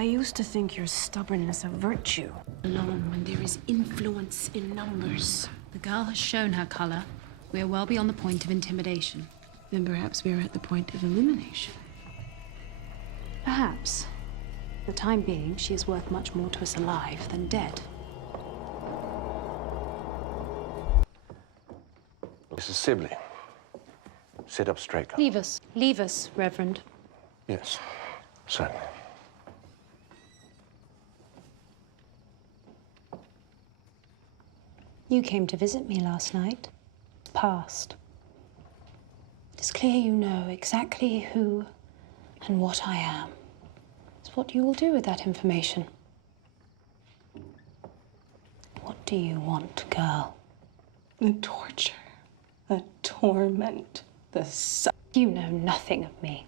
I used to think your stubbornness a virtue. Alone when there is influence in numbers. The girl has shown her color. We are well beyond the point of intimidation. Then perhaps we are at the point of elimination. Perhaps. For the time being, she is worth much more to us alive than dead. Mrs. Sibley, sit up straight. Leave us, Reverend. Yes, certainly. You came to visit me last night. Past. It is clear you know exactly who and what I am. It's what you will do with that information. What do you want, girl? The torture, the torment, the You know nothing of me.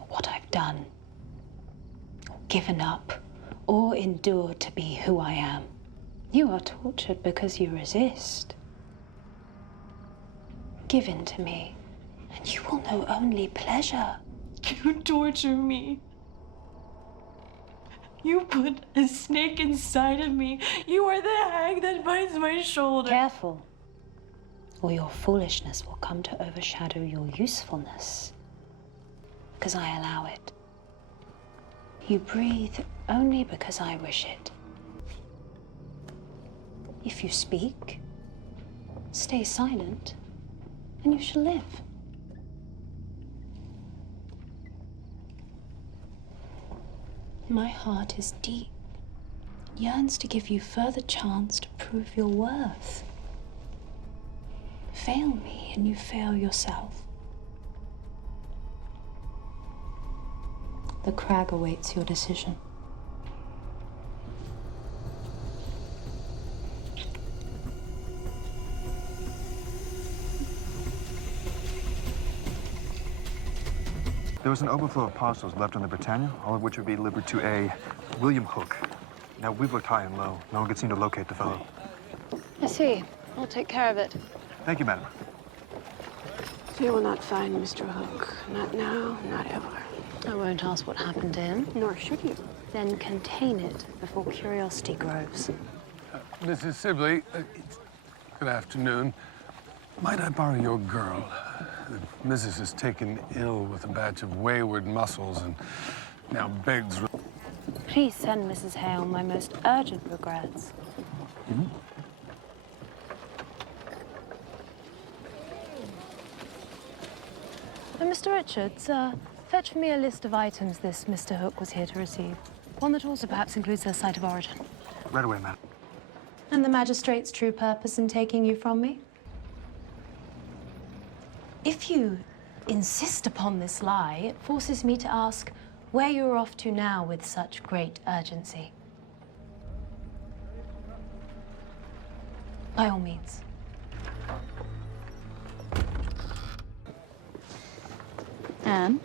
Or what I've done. Or given up. Or endured to be who I am. You are tortured because you resist. Give in to me, and you will know only pleasure. You torture me. You put a snake inside of me. You are the hag that bites my shoulder. Careful, or your foolishness will come to overshadow your usefulness. Because I allow it. You breathe only because I wish it. If you speak, stay silent, and you shall live. My heart is deep, yearns to give you further chance to prove your worth. Fail me, and you fail yourself. The crag awaits your decision. There was an overflow of parcels left on the Britannia, all of which would be delivered to a William Hook. Now, we've looked high and low. No one could seem to locate the fellow. I see. I'll take care of it. Thank you, madam. You will not find Mr. Hook. Not now, not ever. I won't ask what happened to him. Nor should you. Then contain it before curiosity grows. Mrs. Sibley, good afternoon. Might I borrow your girl? The missus is taken ill with a batch of wayward muscles and now begs. Please send Mrs. Hale my most urgent regrets. Mr. Richards, fetch for me a list of items this Mr. Hook was here to receive. One that also perhaps includes their site of origin. Right away, madam. And the magistrate's true purpose in taking you from me? If you insist upon this lie, it forces me to ask where you're off to now with such great urgency. By all means. Anne?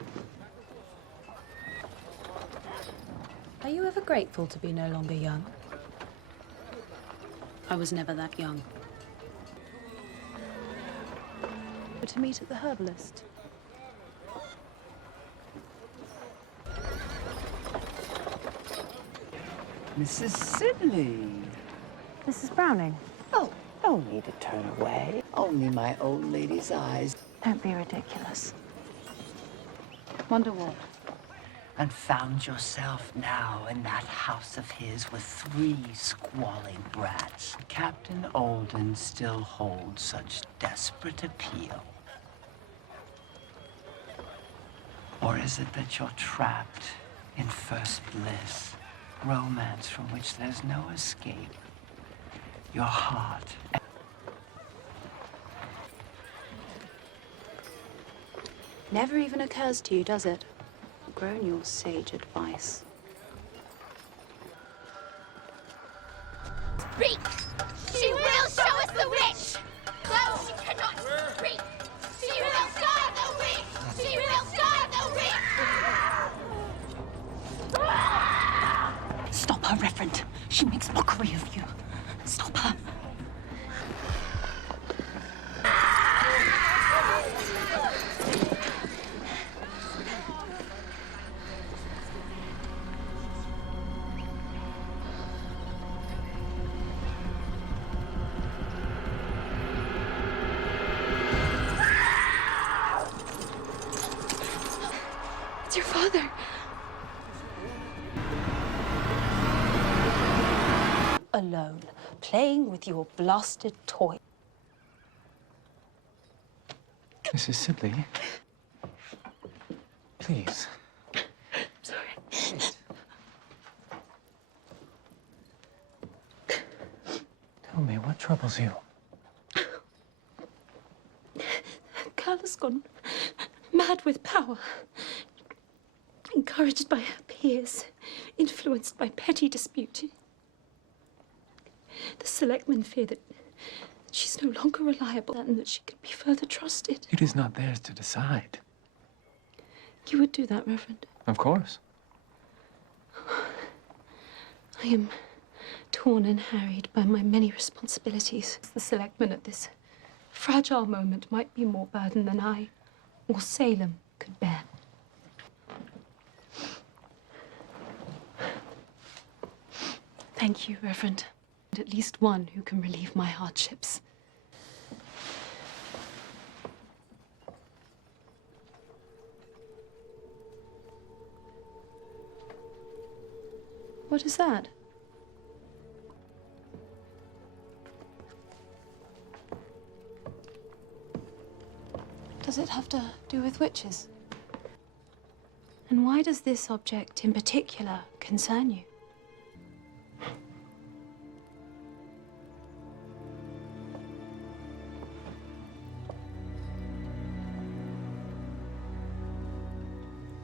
Are you ever grateful to be no longer young? I was never that young. To meet at the herbalist. Mrs. Sibley. Mrs. Browning. Oh, no need to turn away. Only my old lady's eyes. Don't be ridiculous. Wonder what? And found yourself now in that house of his with 3 squalling brats. Captain Olden still holds such desperate appeal. Or is it that you're trapped in first bliss, romance from which there's no escape? Your heart. Never even occurs to you, does it? Grown your sage advice. Speak! She will show us the witch! No, she cannot speak! She will starve the witch! She will starve the witch! Stop her, Reverend. She makes mockery of you. Stop her. It's your father. Alone, playing with your blasted toy. Mrs. Sibley, please. Sorry. Tell me, what troubles you? Carl has gone mad with power. Encouraged by her peers, influenced by petty dispute. The selectmen fear that she's no longer reliable and that she can be further trusted. It is not theirs to decide. You would do that, Reverend? Of course. I am torn and harried by my many responsibilities. The selectmen at this fragile moment might be more burdened than I or Salem could bear. Thank you, Reverend. At least one who can relieve my hardships. What is that? Does it have to do with witches? And why does this object in particular concern you?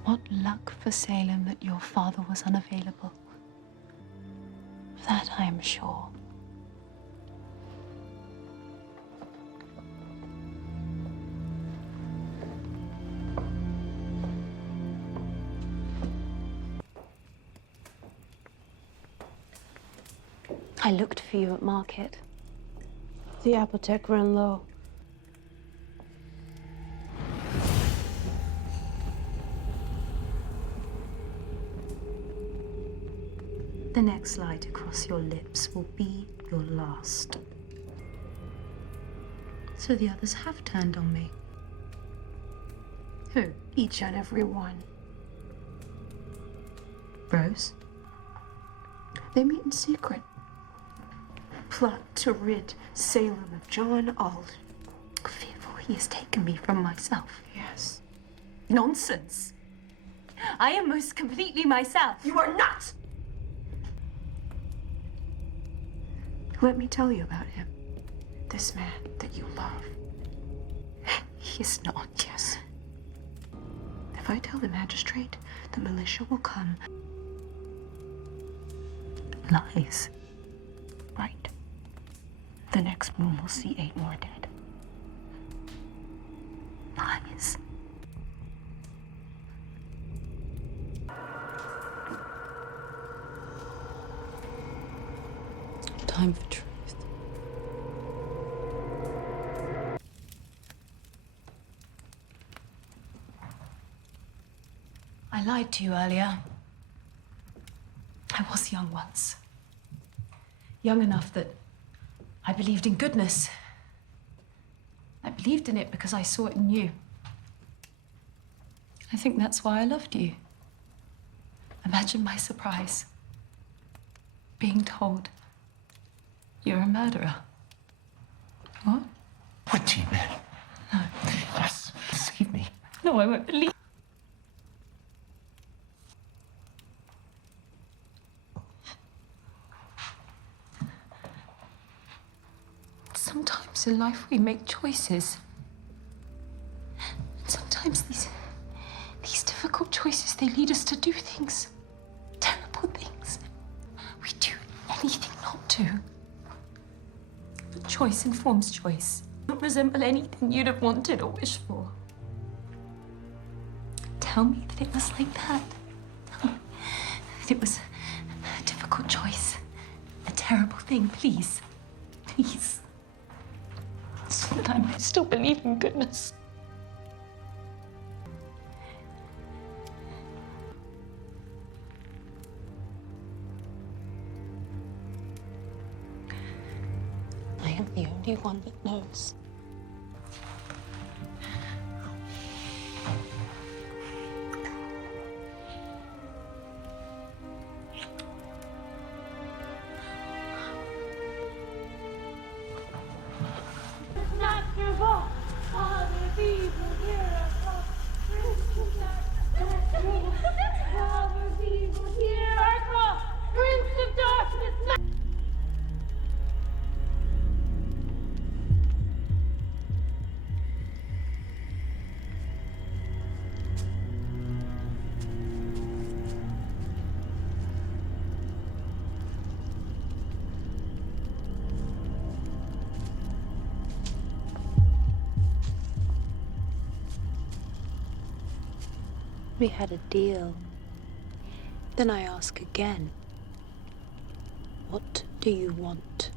What luck for Salem that your father was unavailable. Of that I am sure. I looked for you at market. The apothec ran low. The next light across your lips will be your last. So the others have turned on me. Who? Each and every one. Rose? They meet in secret. Plot to rid Salem of John Alden. Fearful he has taken me from myself. Yes. Nonsense. I am most completely myself. You are not! Let me tell you about him. This man that you love. He is not, yes. If I tell the magistrate, the militia will come. Lies. Right. The next moon will see 8 more dead. Lies. Time for truth. I lied to you earlier. I was young once. Young enough that I believed in goodness. I believed in it because I saw it in you. I think that's why I loved you. Imagine my surprise. Being told you're a murderer. What? What do you mean? No. Yes, deceive me. No, I won't believe. Sometimes in life we make choices. And sometimes these difficult choices, they lead us to do things. Terrible things. We do anything not to. But choice informs choice. It don't resemble anything you'd have wanted or wished for. Tell me that it was like that. That it was a difficult choice. A terrible thing, please. Please. So that I might still believe in goodness. I am the only one that knows. We had a deal. Then I ask again. What do you want?